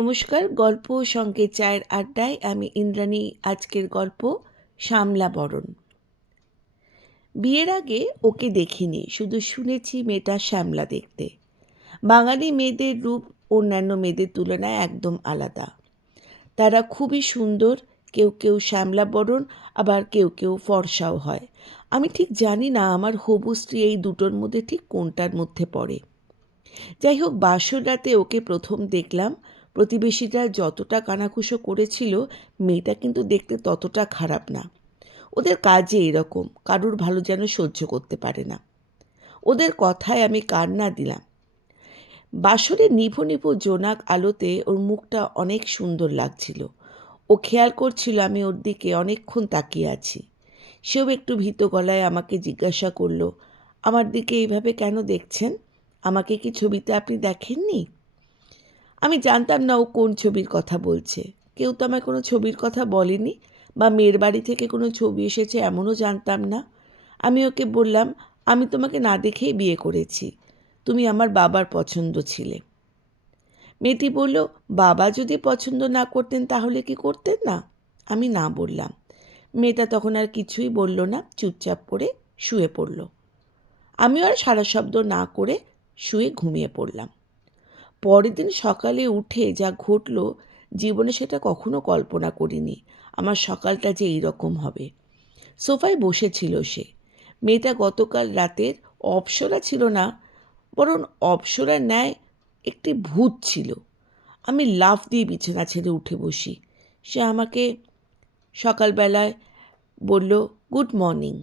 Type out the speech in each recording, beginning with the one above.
নমস্কার, গল্প সঙ্গে চায়ের আড্ডায় আমি ইন্দ্রাণী, আজকের গল্প শামলা বরণ। বিয়ের আগে ওকে দেখিনি, শুধু শুনেছি মেয়েটা শ্যামলা দেখতে। বাঙালি মেয়েদের রূপ অন্যান্য মেয়েদের তুলনায় একদম আলাদা। তারা খুবই সুন্দর, কেউ কেউ শ্যামলা বরণ, আবার কেউ কেউ ফর্সাও হয়। আমি ঠিক জানি না আমার হবু স্ত্রী এই দুটোর মধ্যে ঠিক কোনটার মধ্যে পড়ে। যাই হোক, বাসর রাতে ওকে প্রথম দেখলাম প্রতিবেশীরা যতটা কানাঘুষো করেছিল, মেয়েটা কিন্তু দেখতে ততটা খারাপ না। ওদের কাজে এরকম কারুর ভালো যেন সহ্য করতে পারে না। ওদের কথায় আমি কান না দিলাম। বাসরে নিভো নিভো জোনাক আলোতে ওর মুখটা অনেক সুন্দর লাগছিল। ও খেয়াল করছিল আমি ওর দিকে অনেকক্ষণ তাকিয়ে আছি। সেও একটু ভীত গলায় আমাকে জিজ্ঞাসা করল, আমার দিকে এইভাবে কেন দেখছেন? আমাকে কি ছবিতে আপনি দেখেননি? আমি জানতাম না ও কোন ছবির কথা বলছে। কেউ তো আমায় কোনো ছবির কথা বলেনি বা মেয়ের বাড়ি থেকে কোনো ছবি এসেছে এমনও জানতাম না। আমি ওকে বললাম, আমি তোমাকে না দেখেই বিয়ে করেছি। তুমি আমার বাবার পছন্দ ছিলে। মেয়েটি বলল, বাবা যদি পছন্দ না করতেন তাহলে কি করতেন না? আমি না বললাম। মেয়েটা তখন আর কিছুই বলল না, চুপচাপ করে শুয়ে পড়ল। আমিও আর সারা শব্দ না করে শুয়ে ঘুমিয়ে পড়লাম। পরের দিন সকালে উঠে যা ঘটল, জীবনে সেটা কখনো কল্পনা করিনি। আমার সকালটা যে এইরকম হবে। সোফায় বসেছিল সে। মেয়েটা গতকাল রাতের অপসরা ছিল না, বরং অপসরার ন্যায় একটি ভূত ছিল। আমি লাফ দিয়ে বিছানা ছেড়ে উঠে বসি। সে আমাকে সকালবেলায় বলল, গুড মর্নিং।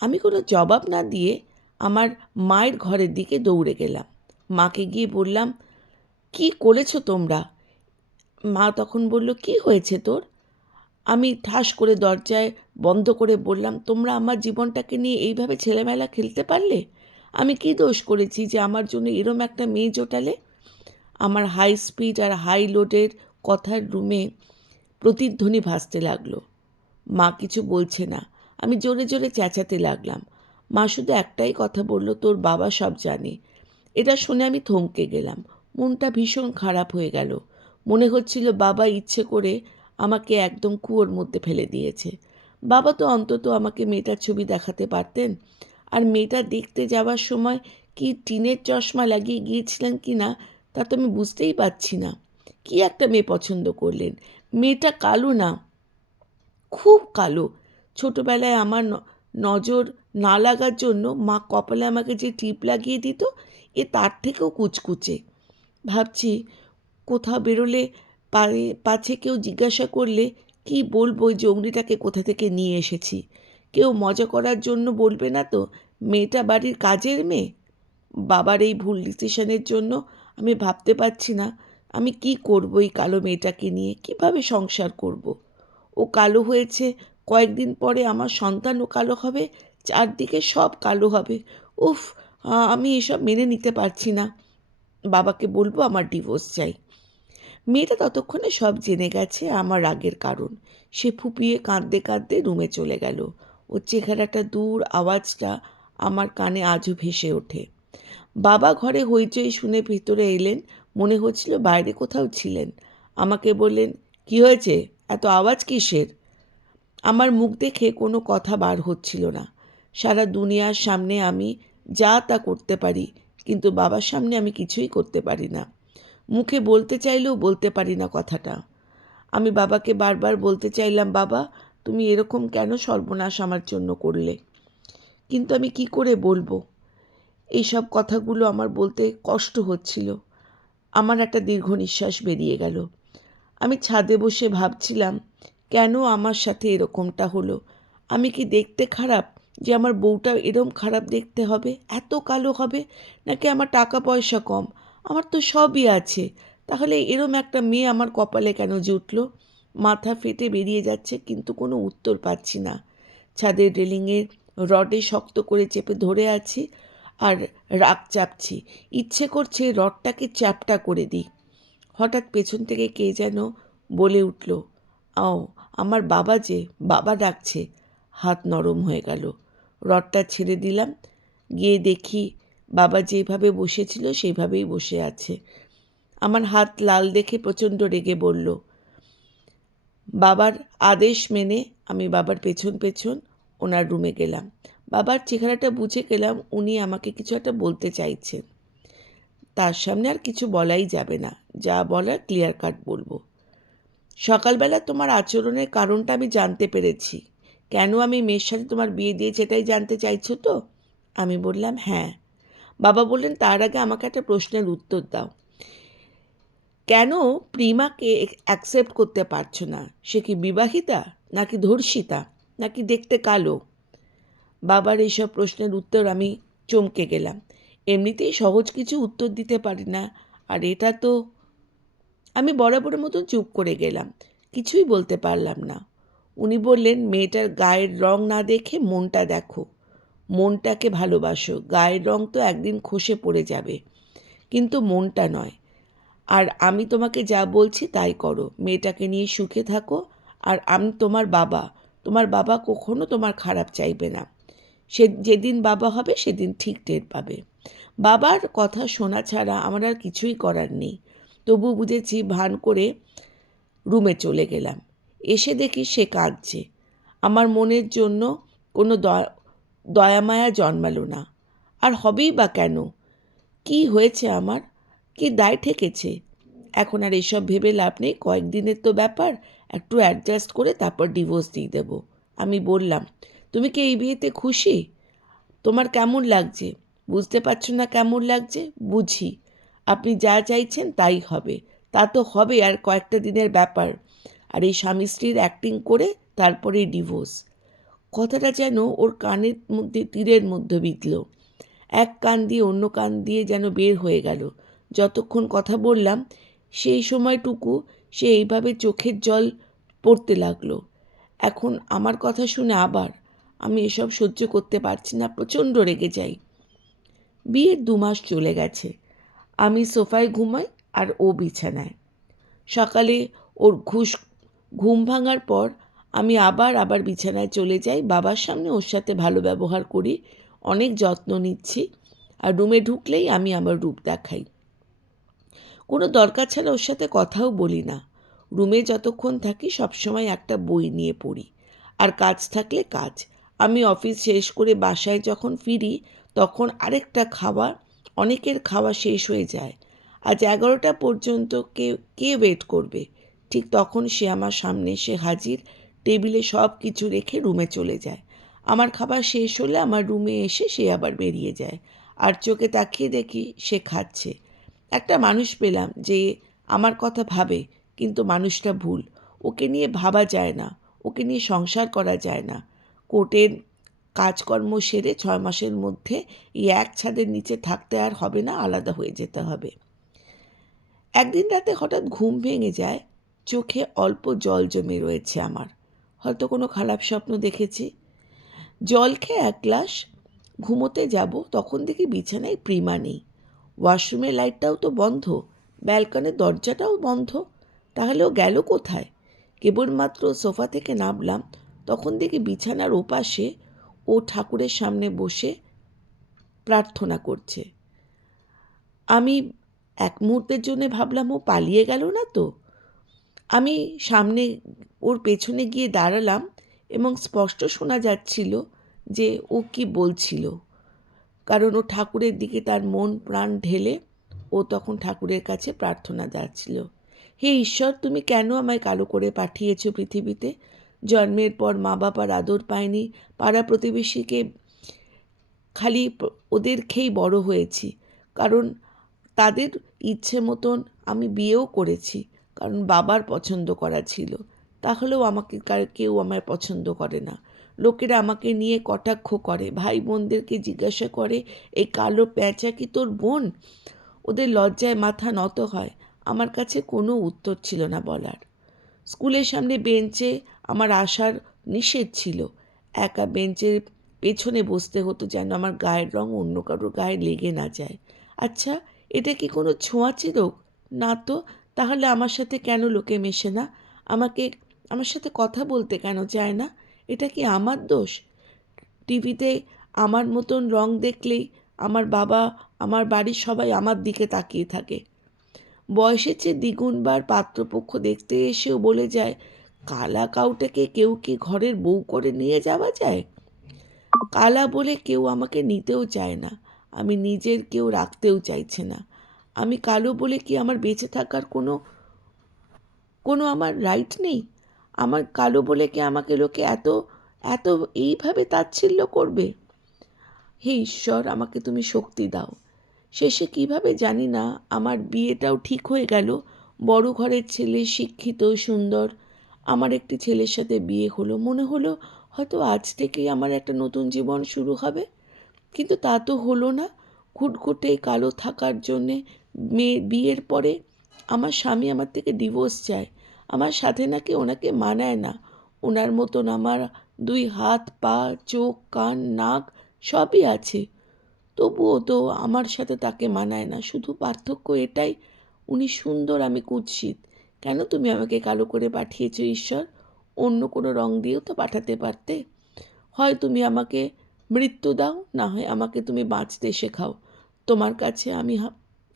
আমি কোনো জবাব না দিয়ে আমার মায়ের ঘরের দিকে দৌড়ে গেলাম। মাকে গিয়ে বললাম কি করেছ তোমরা? মা তখন বলল, কি হয়েছে তোর? আমি ঠাস করে দরজায় বন্ধ করে বললাম, তোমরা আমার জীবনটাকে নিয়ে এইভাবে ছেলেমেলা খেলতে পারলে? আমি কি দোষ করেছি যে আমার জন্য এরম একটা মেয়ে জোটালে? আমার হাই স্পিড আর হাই লোডের কথার রুমে প্রতিধ্বনি ভাসতে লাগল। মা কিছু বলছে না। আমি জোরে জোরে চেঁচাতে লাগলাম। মা শুধু একটাই কথা বলল, তোর বাবা সব জানে। এটা শুনে আমি থমকে গেলাম। মনটা ভীষণ খারাপ হয়ে গেল। মনে হচ্ছিল বাবা ইচ্ছে করে আমাকে একদম কুয়োর মধ্যে ফেলে দিয়েছে। বাবা তো অন্তত আমাকে মেয়েটার ছবি দেখাতে পারতেন। আর মেয়েটা দেখতে যাওয়ার সময় কি টিনের চশমা লাগিয়ে গিয়েছিলেন কি না, তা তো আমি বুঝতেই পারছি না। কি একটা মেয়ে পছন্দ করলেন? মেয়েটা কালো না? খুব কালো। ছোটোবেলায় আমার নজর না লাগার জন্য মা কপালে আমাকে যে টিপ লাগিয়ে দিত, এ তার থেকেও কুচকুচে। ভাবছি, কোথাও বেরোলে পায়ে পাছে কেউ জিজ্ঞাসা করলে কি বলব ওই জঙ্গলিটাকে কোথা থেকে নিয়ে এসেছি? কেউ মজা করার জন্য বলবে না তো, মেয়েটা বাড়ির কাজের মেয়ে? বাবার এই ভুল ডিসিশনের জন্য আমি ভাবতে পারছি না, আমি কি করব এই কালো মেয়েটাকে নিয়ে, কীভাবে সংসার করব। ও কালো হয়েছে, কয়েকদিন পরে আমার সন্তানও কালো হবে, চারদিকে সব কালো হবে, উফ আমি এসব মেনে নিতে পারছি না। বাবাকে বলব আমার ডিভোর্স চাই। মেয়েটা ততক্ষণে সব জেনে গেছে আমার রাগের কারণ। সে ফুপিয়ে কাঁদতে কাঁদতে রুমে চলে গেল। ওর চেহারাটা দূর, আওয়াজটা আমার কানে আজও ভেসে ওঠে। বাবা ঘরে হইচই শুনে ভিতরে এলেন। মনে হচ্ছিল বাইরে কোথাও ছিলেন। আমাকে বললেন, কি হয়েছে? এত আওয়াজ কিসের? আমার মুখ দেখে কোনো কথা বার হচ্ছিল না। সারা দুনিয়ার সামনে আমি যা তা করতে পারি কিন্তু বাবার সামনে আমি কিছুই করতে পারি না। মুখে বলতে চাইলেও বলতে পারি না কথাটা। আমি বাবাকে বারবার বলতে চাইলাম, বাবা, তুমি এরকম কেন সর্বনাশ আমার জন্য করলে? কিন্তু আমি কি করে বলব? এইসব কথাগুলো আমার বলতে কষ্ট হচ্ছিল। আমার একটা দীর্ঘ নিঃশ্বাস বেরিয়ে গেল। আমি ছাদে বসে ভাবছিলাম, কেন আমার সাথে এরকমটা হলো? আমি কি দেখতে খারাপ? যে আমার বউটা এরম খারাপ দেখতে হবে, এত কালো হবে, নাকি আমার টাকা পয়সা কম? আমার তো সবই আছে। তাহলে এরম একটা মেয়ে আমার কপালে কেন জুটলো মাথা ফেটে বেরিয়ে যাচ্ছে, কিন্তু কোনো উত্তর পাচ্ছি না। ছাদের রেলিংয়ে রডে শক্ত করে চেপে ধরে আছি আর রাগ চাপছি। ইচ্ছে করছে রডটাকে চ্যাপটা করে দিই। হঠাৎ পেছন থেকে কে যেন বলে উঠল, আও, আমার বাবা যে, বাবা ডাকছে। হাত নরম হয়ে গেল। রডটা ছেড়ে দিলাম। গিয়ে দেখি বাবা যেভাবে বসেছিল সেইভাবেই বসে আছে। আমার হাত লাল দেখে প্রচণ্ড রেগে বলল, বাবার আদেশ মেনে আমি বাবার পেছন পেছন ওনার রুমে গেলাম। বাবার চেহারাটা বুঝে গেলাম উনি আমাকে কিছু একটা বলতে চাইছেন। তার সামনে আর কিছু বলাই যাবে না। যা বলার ক্লিয়ার কাট বলব। সকালবেলা তোমার আচরণের কারণটা আমি জানতে পেরেছি। কেন আমি মেয়ের সাথে তোমার বিয়ে দিয়েছি এটাই জানতে চাইছো তো? আমি বললাম হ্যাঁ। বাবা বললেন, তার আগে আমাকে একটা প্রশ্নের উত্তর দাও। কেন প্রিমাকে অ্যাকসেপ্ট করতে পারছ না? সে কি বিবাহিতা? নাকি ধর্ষিতা? নাকি দেখতে কালো? বাবার এইসব প্রশ্নের উত্তর আমি চমকে গেলাম। এমনিতেই সহজ কিছু উত্তর দিতে পারি না, আর এটা তো আমি বরাবরের মতন চুপ করে গেলাম। কিছুই বলতে পারলাম না। উনি বললেন, মেয়েটার গায়ের রং না দেখে মনটা দেখো। মনটাকে ভালোবাসো। গায়ের রং তো একদিন খসে পড়ে যাবে। কিন্তু মনটা নয়। আর আমি তোমাকে যা বলছি তাই করো। মেয়েটাকে নিয়ে সুখে থাকো। আর আমি তোমার বাবা। তোমার বাবা কখনো তোমার খারাপ চাইবে না। সে যেদিন বাবা হবে, সেদিন ঠিক টের পাবে। বাবার কথা শোনা ছাড়া আমার আর কিছুই করার নেই। তবু বুঝেছি ভান করে রুমে চলে গেলাম। এসে দেখি সে কাঁদছে। আমার মনের জন্য কোনো দয়ামায়া জন্মালো না। আর হবেই বা কেন? কি হয়েছে আমার? কি দায় ঠেকেছে? এখন আর এসব ভেবে লাভ নেই। কয়েকদিনের তো ব্যাপার। একটু অ্যাডজাস্ট করে তারপর ডিভোর্স দিয়ে দেবো। আমি বললাম, তুমি কি এই বিয়েতে খুশি? তোমার কেমন লাগছে? বুঝতে পারছ না কেমন লাগছে? বুঝি। আপনি যা চাইছেন তাই হবে। তা তো হবে আর কয়েকটা দিনের ব্যাপার। আর এই স্বামী স্ত্রীর অ্যাক্টিং করে তারপরে ডিভোর্স কথাটা যেন ওর কানের মধ্যে, তীরের মধ্যে বিঁধল। এক কান দিয়ে অন্য কান দিয়ে যেন বের হয়ে গেল। যতক্ষণ কথা বললাম, সেই সময়টুকু সে এইভাবে চোখের জল পড়তে লাগল। এখন আমার কথা শুনে আবার আমি এসব সহ্য করতে পারছি না, প্রচণ্ড রেগে যাই। বিয়ের দু মাস চলে গেছে। আমি সোফায় ঘুমাই আর ও বিছানায়। সকালে ওর ঘুষ ঘুম ভাঙার পর আমি আবার আবার বিছানায় চলে যাই। বাবার সামনে ওর সাথে ভালো ব্যবহার করি, অনেক যত্ন নিচ্ছি আর রুমে ঢুকলেই আমি আমার রূপ দেখাই। কোনো দরকার ছাড়া ওর সাথে কথাও বলি না। রুমে যতক্ষণ থাকি সবসময় একটা বই নিয়ে পড়ি। আর কাজ থাকলে কাজ। আমি অফিস শেষ করে বাসায় যখন ফিরি, তখন আরেকটা খাওয়া, অনেকের খাওয়া শেষ হয়ে যায়। আজ এগারোটা পর্যন্ত কে কে ওয়েট করবে? ঠিক তখন সে আমার সামনে এসে হাজির। টেবিলে সব কিছু রেখে রুমে চলে যায়। আমার খাবার শেষ হলে আমার রুমে এসে সে আবার বেরিয়ে যায়। আর চোখে তাকিয়ে দেখি সে খাচ্ছে। একটা মানুষ পেলাম যে আমার কথা ভাবে, কিন্তু মানুষটা ভুল। ওকে নিয়ে ভাবা যায় না, ওকে নিয়ে সংসার করা যায় না। কোর্টের কাজকর্ম সেরে ছয় মাসের মধ্যে এই এক ছাদের নিচে থাকতে আর হবে না, আলাদা হয়ে যেতে হবে। একদিন রাতে হঠাৎ ঘুম ভেঙে যায় চোখে অল্প জল জমে রয়েছে আমার। হয়তো কোনো খারাপ স্বপ্ন দেখেছি। জল খেয়ে এক গ্লাস ঘুমোতে যাব, তখন দেখি বিছানায় প্রিমা নেই। ওয়াশরুমের লাইটটাও তো বন্ধ, ব্যালকনের দরজাটাও বন্ধ, তাহলে ও গেল কোথায়? কেবলমাত্র সোফা থেকে নামলাম, তখন দেখি বিছানার ওপাশে ও ঠাকুরের সামনে বসে প্রার্থনা করছে। আমি এক মুহূর্তের জন্য ভাবলাম ও পালিয়ে গেল না তো? আমি সামনে ওর পেছনে গিয়ে দাঁড়ালাম এবং স্পষ্ট শোনা যাচ্ছিল যে ও কি বলছিল। কারণ ও ঠাকুরের দিকে তার মন প্রাণ ঢেলে ও তখন ঠাকুরের কাছে প্রার্থনা যাচ্ছিল। হে ঈশ্বর, তুমি কেন আমায় কালো করে পাঠিয়েছ পৃথিবীতে? জন্মের পর মা বাবার আদর পায়নি পাড়া প্রতিবেশীকে খালি ওদের খেয়েই বড় হয়েছি। কারণ তাদের ইচ্ছে মতন আমি বিয়েও করেছি। কারণ বাবার পছন্দ করা ছিল। তাহলেও আমাকে কেউ আমায় পছন্দ করে না। লোকেরা আমাকে নিয়ে কটাক্ষ করে ভাই বোনদেরকে জিজ্ঞাসা করে, এই কালো প্যাঁচা কি তোর বোন? ওদের লজ্জায় মাথা নত হয়। আমার কাছে কোনো উত্তর ছিল না বলার। স্কুলের সামনে বেঞ্চে আমার আসার নিষেধ ছিল। একা বেঞ্চের পেছনে বসতে হতো যেন আমার গায়ের রং অন্য কারোর গায়ে লেগে না যায়। আচ্ছা এটা কি কোনো ছোঁয়াচে রোগ? না তো তাহলে আমার সাথে কেন লোকে মেশে না? আমাকে, আমার সাথে কথা বলতে কেন চায় না? এটা কি আমার দোষ? টিভিতে আমার মতন রং দেখলেই আমার বাবা, আমার বাড়ির সবাই আমার দিকে তাকিয়ে থাকে। বয়সের চেয়ে দ্বিগুণবার পাত্রপক্ষ দেখতে এসেও বলে যায়, কালা কাউটাকে কেউ কি ঘরের বউ করে নিয়ে যাওয়া যায়? কালা বলে কেউ আমাকে নিতেও চায় না। আমি নিজের কেউ রাখতেও চাইছে না। আমি কালো বলে কি আমার বেঁচে থাকার কোনো কোনো আমার রাইট নেই? আমার কালো বলে কি আমাকে লোকে এত এত এইভাবে তাচ্ছিল্য করবে? হে ঈশ্বর, আমাকে তুমি শক্তি দাও। শেষে কীভাবে জানি না, আমার বিয়েটাও ঠিক হয়ে গেল। বড় ঘরের ছেলে, শিক্ষিত, সুন্দর। আমার একটি ছেলের সাথে বিয়ে হলো। মনে হলো হয়তো আজ থেকেই আমার একটা নতুন জীবন শুরু হবে। কিন্তু তা তো হলো না। ঘুটঘুটে কালো থাকার জন্যে মেয়ে বিয়ের পরে আমার স্বামী আমার থেকে ডিভোর্স চায়। আমার সাথে নাকি ওনাকে মানায় না। ওনার মতন আমার দুই হাত, পা, চোখ, কান, নাক সবই আছে। তবুও তো আমার সাথে তাকে মানায় না। শুধু পার্থক্য এটাই, উনি সুন্দর, আমি কুৎসিত। কেন তুমি আমাকে কালো করে পাঠিয়েছো ঈশ্বর? অন্য কোনো রং দিয়েও তো পাঠাতে পারতে। হয় তুমি আমাকে মৃত্যু দাও, না হয় আমাকে তুমি বাঁচতে শেখাও। তোমার কাছে আমি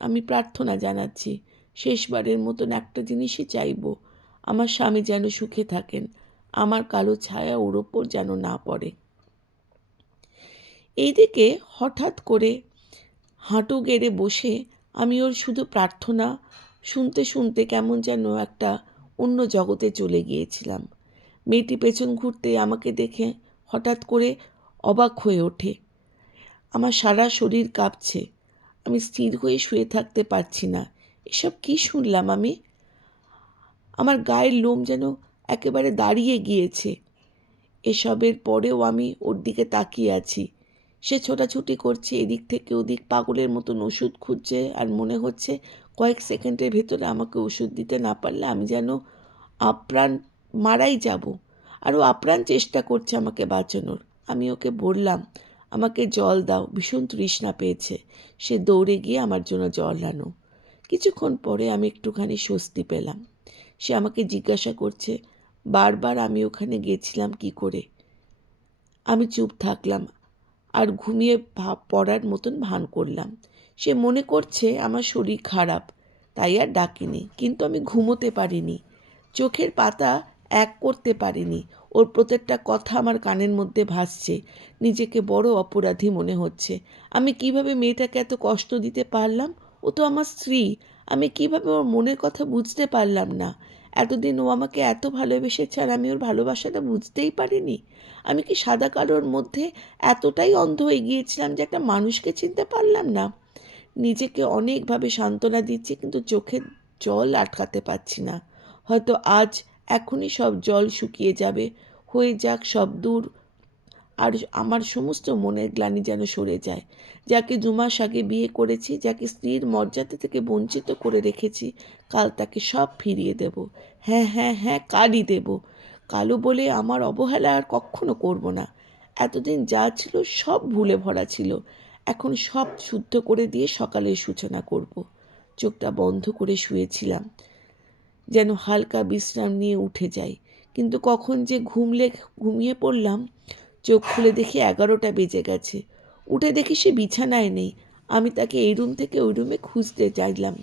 আমি প্রার্থনা জানাচ্ছি, শেষবারের মতন একটা জিনিসই চাইব, আমার স্বামী যেন সুখে থাকেন, আমার কালো ছায়া ওর ওপর যেন না পড়ে। এইদিকে হঠাৎ করে হাঁটু গেড়ে বসে আমি ওর শুধু প্রার্থনা শুনতে শুনতে কেমন যেন একটা অন্য জগতে চলে গিয়েছিলাম। মেয়েটি পেছন ঘুরতে আমাকে দেখে হঠাৎ করে অবাক হয়ে ওঠে। আমার সারা শরীর কাঁপছে আমি স্থির হয়ে শুয়ে থাকতে পারছি না। এসব কি শুনলাম আমি? আমার গায়ের লোম যেন একেবারে দাঁড়িয়ে গিয়েছে। এসবের পরেও আমি ওর দিকে তাকিয়ে আছি। সে ছোটাছুটি করছে, এদিক থেকে ওদিক পাগলের মতন ওষুধ খুঁজছে আর মনে হচ্ছে কয়েক সেকেন্ডের ভেতরে আমাকে ওষুধ দিতে না পারলে আমি যেন আপ্রাণ মারাই যাব। আর ও আপ্রাণ চেষ্টা করছে আমাকে বাঁচানোর। আমি ওকে বললাম আমাকে জল দাও, ভীষণ তৃষ্ণা পেয়েছে। সে দৌড়ে গিয়ে আমার জন্য জল আনো। কিছুক্ষণ পরে আমি একটুখানি স্বস্তি পেলাম। সে আমাকে জিজ্ঞাসা করছে, বারবার আমি ওখানে গেছিলাম কি করে? আমি চুপ থাকলাম আর ঘুমিয়ে পড়ার মতন ভান করলাম। সে মনে করছে আমার শরীর খারাপ, তাই আর ডাকিনি। কিন্তু আমি ঘুমোতে পারিনি। চোখের পাতা এক করতে পারিনি। ওর প্রত্যেকটা কথা আমার কানের মধ্যে ভাসছে। নিজেকে বড় অপরাধী মনে হচ্ছে। আমি কীভাবে মেয়েটাকে এত কষ্ট দিতে পারলাম? ও তো আমার স্ত্রী। আমি কীভাবে ওর মনের কথা বুঝতে পারলাম না? এতদিন ও আমাকে এত ভালোবেসেছে আর আমি ওর ভালোবাসাটা বুঝতেই পারিনি। আমি কি সাদা কালোর মধ্যে এতটাই অন্ধ হয়ে গিয়েছিলাম যে একটা মানুষকে চিনতে পারলাম না? নিজেকে অনেকভাবে সান্ত্বনা দিচ্ছি কিন্তু চোখের জল আটকাতে পারছি না। হয়তো আজ এখনই সব জল শুকিয়ে যাবে। হয়ে যাক সব দূর। আর আমার সমস্ত মনের গ্লানি যেন সরে যায়। যাকে দু মাস আগে বিয়ে করেছি, যাকে স্ত্রীর মর্যাদা থেকে বঞ্চিত করে রেখেছি, কাল তাকে সব ফিরিয়ে দেব। হ্যাঁ হ্যাঁ হ্যাঁ কালই দেব। কালো বলে আমার অবহেলা আর কখনো করব না। এতদিন যা ছিল সব ভুলে ভরা ছিল। এখন সব শুদ্ধ করে দিয়ে সকালের সূচনা করব। চোখটা বন্ধ করে শুয়েছিলাম। যেন হালকা বিশ্রাম নিয়ে উঠে যাই। কিন্তু কখন যে ঘুমলে ঘুমিয়ে পড়লাম, চোখ খুলে দেখি এগারোটা বেজে গেছে। উঠে দেখি সে বিছানায় নেই। আমি তাকে এই রুম থেকে ওই রুমে খুঁজতে চাইলাম।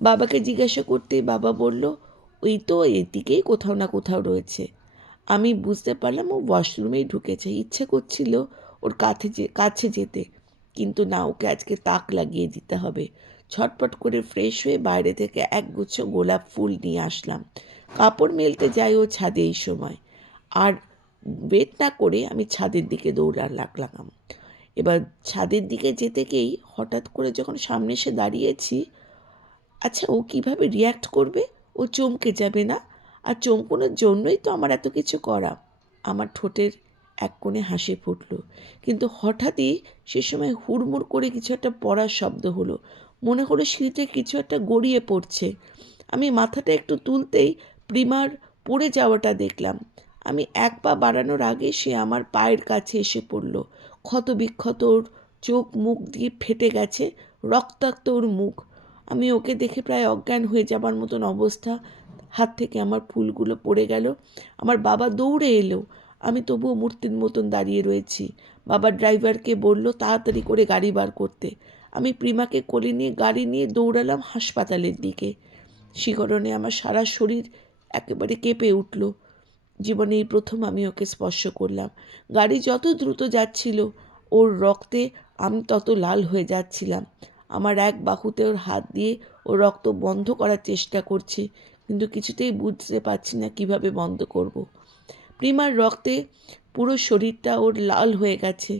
বাবাকে জিজ্ঞাসা করতে বাবা বলল, ওই তো এদিকেই কোথাও না কোথাও রয়েছে। আমি বুঝতে পারলাম ও ওয়াশরুমেই ঢুকেছে। ইচ্ছে করছিল ওর কাছে যে, কাছে যেতে। কিন্তু না, ওকে আজকে তাক লাগিয়ে দিতে হবে। ছটপট করে ফ্রেশ হয়ে বাইরে থেকে একগুচ্ছ গোলাপ ফুল নিয়ে আসলাম। কাপড় মেলতে যাই ও ছাদে এই সময়। আর ওয়েট না করে আমি ছাদের দিকে দৌড়ান লাগলাম। এবার ছাদের দিকে যেতে গিয়েই হঠাৎ করে যখন সামনে এসে দাঁড়িয়েছি আচ্ছা ও কীভাবে রিয়্যাক্ট করবে? ও চমকে যাবে না? আর চমকানোর জন্যই তো আমার এত কিছু করা। আমার ঠোঁটের এক কোণে হাসি ফুটল। কিন্তু হঠাৎই সে সময় হুড়মুড় করে কিছু একটা পড়ার শব্দ হলো। মনে হলো সিঁড়িতে কিছু একটা গড়িয়ে পড়ছে। আমি মাথাটা একটু তুলতেই প্রিমার পড়ে যাওয়াটা দেখলাম। আমি এক পা বাড়ানোর আগে সে আমার পায়ের কাছে এসে পড়ল। ক্ষত বিক্ষত ওর চোখ মুখ দিয়ে ফেটে গেছে রক্তাক্ত ওর মুখ। আমি ওকে দেখে প্রায় অজ্ঞান হয়ে যাবার মতন অবস্থা। হাত থেকে আমার ফুলগুলো পড়ে গেল। আমার বাবা দৌড়ে এলো। আমি তবুও মূর্তির মতন দাঁড়িয়ে রয়েছি। বাবা ড্রাইভারকে বলল, তাড়াতাড়ি করে গাড়ি বার করতে। আমি প্রিমাকে কোলে নিয়ে গাড়ি নিয়ে দৌড়ালাম হাসপাতালের দিকে। শিহরণে আমার সারা শরীর একেবারে কেঁপে উঠল। জীবনে এই প্রথম আমি ওকে স্পর্শ করলাম। গাড়ি যত দ্রুত যাচ্ছিল, ওর রক্তে আমি তত লাল হয়ে যাচ্ছিলাম। আমার এক বাহুতে ওর হাত দিয়ে ও রক্ত বন্ধ করার চেষ্টা করছি, কিন্তু কিছুতেই বুঝতে পারছি না কীভাবে বন্ধ করব। প্রিমার রক্তে পুরো শরীরটা ওর লাল হয়ে গেছে।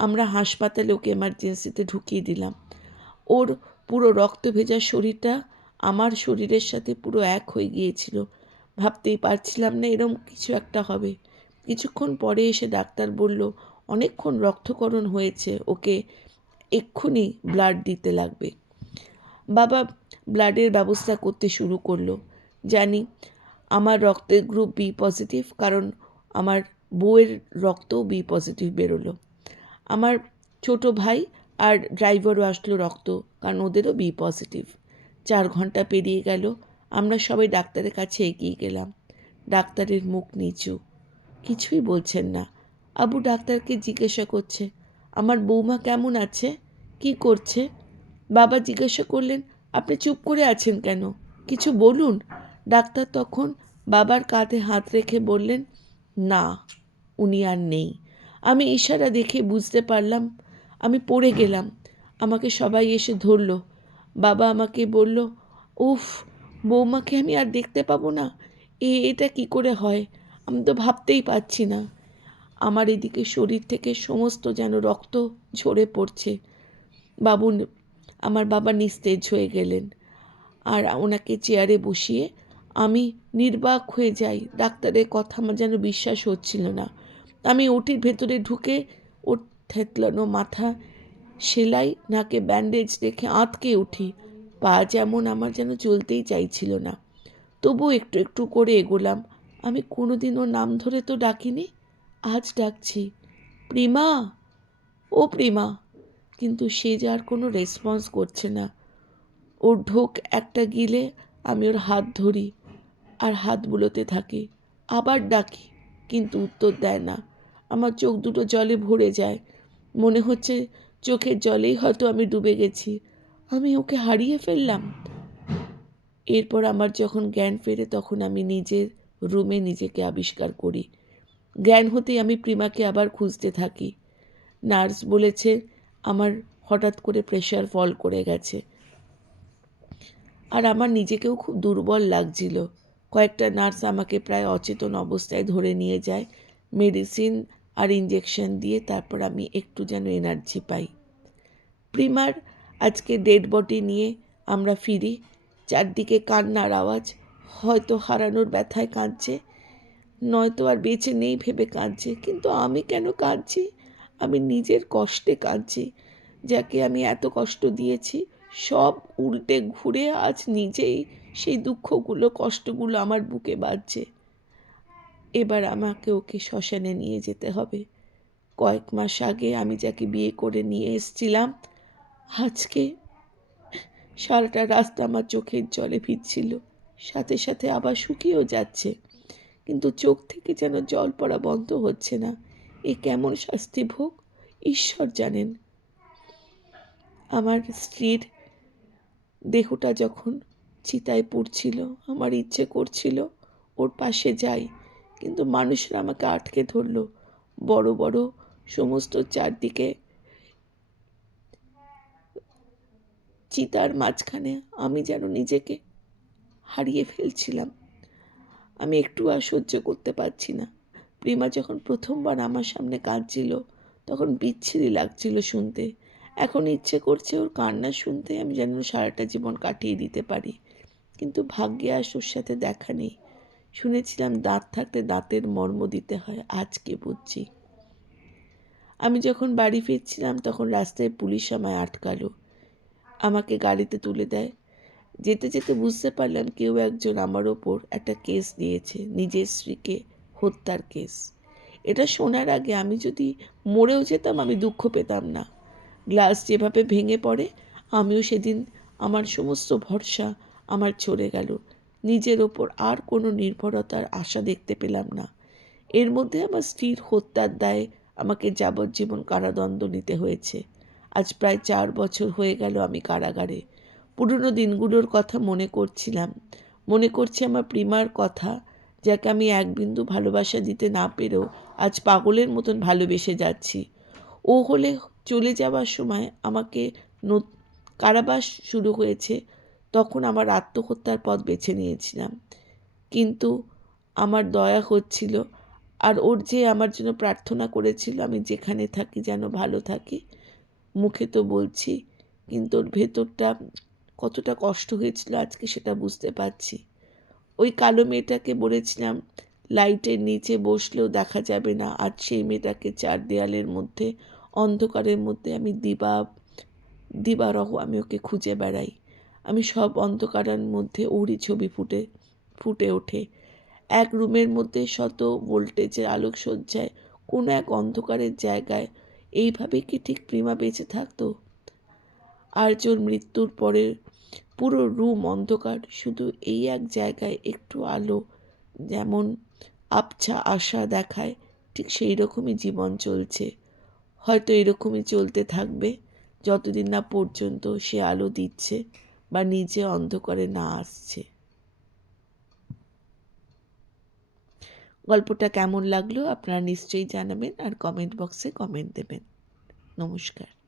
আমরা হাসপাতালে ওকে এমার্জেন্সিতে ঢুকিয়ে দিলাম। ওর পুরো রক্ত ভেজা শরীরটা আমার শরীরের সাথে পুরো এক হয়ে গিয়েছিল। ভাবতেই পারছিলাম না এরম কিছু একটা হবে। কিছুক্ষণ পরে এসে ডাক্তার বলল, অনেকক্ষণ রক্তকরণ হয়েছে, ওকে এক্ষুনি ব্লাড দিতে লাগবে। বাবা ব্লাডের ব্যবস্থা করতে শুরু করল। জানি, আমার রক্তের গ্রুপ বি পজিটিভ কারণ আমার বউয়ের রক্তও বি পজিটিভ বেরোলো। আমার ছোট ভাই আর ড্রাইভারও আসলো রক্ত, কারণ ওদেরও বি পজিটিভ। চার ঘণ্টা পেরিয়ে গেল, আমরা সবাই ডাক্তারের কাছে এগিয়ে গেলাম। ডাক্তারের মুখ নিচু। কিছুই বলছেন না। আবু ডাক্তারকে জিজ্ঞাসা করছে, আমার বৌমা কেমন আছে? কি করছে? বাবা জিজ্ঞাসা করলেন, আপনি চুপ করে আছেন কেন? কিছু বলুন? ডাক্তার তখন বাবার কাঁধে হাত রেখে বললেন, না, উনি আর নেই। আমি ইশারা দেখে বুঝতে পারলাম, আমি পড়ে গেলাম। আমাকে সবাই এসে ধরলো। বাবা আমাকে বলল, উফ, বৌমাকে আমি আর দেখতে পাবো না। এ, এটা কি করে হয়? আমি তো ভাবতেই পারছি না। আমার এদিকে শরীর থেকে সমস্ত যেন রক্ত ঝরে পড়ছে। বাবু, আমার বাবা নিস্তেজ হয়ে গেলেন আর ওনাকে চেয়ারে বসিয়ে আমি নির্বাক হয়ে যাই। ডাক্তারের কথা আমার যেন বিশ্বাস হচ্ছিল না। আমি ওটির ভেতরে ঢুকে ওর থেতলানো মাথা সেলাই, নাকে ব্যান্ডেজ রেখে আঁতকে উঠি। পা যেমন আমার যেন চলতেই চাইছিল না। তবু একটু একটু করে এগোলাম। আমি কোনোদিন ওর নাম ধরে তো ডাকিনি, আজ ডাকছি। প্রিমা? ও প্রিমা। কিন্তু সে যে আর কোনো রেসপন্স করছে না। ওর ঢোক একটা গিলে আমি ওর হাত ধরি, আর হাত বুলোতে থাকি। আবার ডাকি, কিন্তু উত্তর দেয় না। আমার চোখ দুটো জলে ভরে যায়। মনে হচ্ছে চোখের জলেই হয়তো আমি ডুবে গেছি। আমি ওকে হারিয়ে ফেললাম। এরপর আমার যখন জ্ঞান ফেরে তখন আমি নিজের রুমে নিজেকে আবিষ্কার করি। জ্ঞান হতেই আমি প্রিমাকে আবার খুঁজতে থাকি। নার্স বলেছে, আমার হঠাৎ করে প্রেশার ফল করে গেছে। আর আমার নিজেকেও খুব দুর্বল লাগছিল। কয়েকটা নার্স আমাকে প্রায় অচেতন অবস্থায় ধরে নিয়ে যায়। মেডিসিন আর ইঞ্জেকশন দিয়ে তারপর আমি একটু যেন এনার্জি পাই। প্রিমার, আজকে ডেড বডি নিয়ে আমরা ফিরি। চারদিকে কান্নার আওয়াজ, হয়তো হারানোর ব্যথায় কাঁদছে। নয়তো আর বেঁচে নেই ভেবে কাঁদছে, কিন্তু আমি কেন কাঁদছি? আমি নিজের কষ্টে কাঁদছি, যাকে আমি এত কষ্ট দিয়েছি। সব উল্টে ঘুরে আজ নিজেই সেই দুঃখগুলো, কষ্টগুলো আমার বুকে বাজছে। এবার আমাকে ওকে শ্মশানে নিয়ে যেতে হবে। কয়েক মাস আগে আমি যাকে বিয়ে করে নিয়ে এসছিলাম, আজকে সারাটা রাস্তা আমার চোখের জলে ভিজছিল, সাথে সাথে আবার শুকিয়েও যাচ্ছে। কিন্তু চোখ থেকে যেন জল পড়া বন্ধ হচ্ছে না। এ কেমন শাস্তি ভোগ? ঈশ্বর জানেন। আমার স্ত্রীর দেহটা যখন চিতায় পড়ছিল, আমার ইচ্ছে করছিল ওর পাশে যাই। কিন্তু মানুষরা আমাকে আটকে ধরলো। বড় বড় সমস্ত চারদিকে চিতার মাঝখানে আমি যেন নিজেকে হারিয়ে ফেলছিলাম। আমি একটু আর সহ্য করতে পারছি না। প্রিমা যখন প্রথমবার আমার সামনে কাঁদছিল, তখন বিচ্ছিরি লাগছিল শুনতে। এখন ইচ্ছে করছে ওর কান্না শুনতে আমি যেন সারাটা জীবন কাটিয়ে দিতে পারি। কিন্তু ভাগ্যে আস ওর সাথে দেখা নেই। শুনেছিলাম দাঁত থাকতে দাঁতের মর্ম দিতে হয় আজকে বুঝছি। আমি যখন বাড়ি ফিরছিলাম তখন রাস্তায় পুলিশ আমায় আটকালো। আমাকে গাড়িতে তুলে দেয়। যেতে যেতে বুঝতে পারলাম কেউ একজন আমার ওপর একটা কেস দিয়েছে নিজের স্ত্রীকে হত্যার কেস। এটা শোনার আগে আমি যদি মরেও যেতাম আমি দুঃখ পেতাম না। গ্লাস যেভাবে ভেঙে পড়ে, আমিও সেদিন আমার সমস্ত ভরসা আমার চলে গেল। নিজের ওপর আর কোনো নির্ভরতার আশা দেখতে পেলাম না। এর মধ্যে আমার স্ত্রীর হত্যার দায়ে আমাকে যাবজ্জীবন কারাদণ্ড নিতে হয়েছে। আজ প্রায় চার বছর হয়ে গেল আমি কারাগারে। পুরনো দিনগুলোর কথা মনে করছিলাম। মনে করছি আমার প্রিমার কথা, যাকে আমি এক বিন্দু ভালোবাসা দিতে না পেরেও আজ পাগলের মতন ভালোবেসে যাচ্ছি। ও হলে চলে যাওয়ার সময় আমাকে কারাবাস শুরু হয়েছে। তখন আমার আত্মহত্যার পথ বেছে নিয়েছিলাম। কিন্তু আমার দয়া হচ্ছিল আর ওর যে আমার জন্য প্রার্থনা করেছিল, আমি যেখানে থাকি যেন ভালো থাকি, মুখে তো বলছি, কিন্তু ওর ভেতরটা কতটা কষ্ট হয়েছিল আজকে সেটা বুঝতে পারছি। ওই কালো মেয়েটাকে বলেছিলাম, লাইটের নিচে বসলেও দেখা যাবে না, আর সেই মেয়েটাকে চার দেয়ালের মধ্যে, অন্ধকারের মধ্যে আমি দিবা, দিবারহ আমি ওকে খুঁজে বেড়াই। আমি সব অন্ধকারের মধ্যে ওরই ছবি ফুটে ফুটে ওঠে। এক রুমের মধ্যে শত ভোল্টেজের আলোকসজ্জায় কোনো এক অন্ধকারের জায়গায় এইভাবে কি ঠিক প্রিমা বেঁচে থাকতো? আর্যর মৃত্যুর পরে পুরো রুম অন্ধকার, শুধু এই এক জায়গায় একটু আলো, যেমন আবছা আশা দেখায়, ঠিক সেই রকমই জীবন চলছে। হয়তো এরকমই চলতে থাকবে, যতদিন না পর্যন্ত সে আলো দিচ্ছে। বা নিজে অন্ধকারে না আসছে। গল্পটা কেমন লাগল আপনারা নিশ্চয়ই জানাবেন আর কমেন্ট বক্সে কমেন্ট দেবেন। নমস্কার।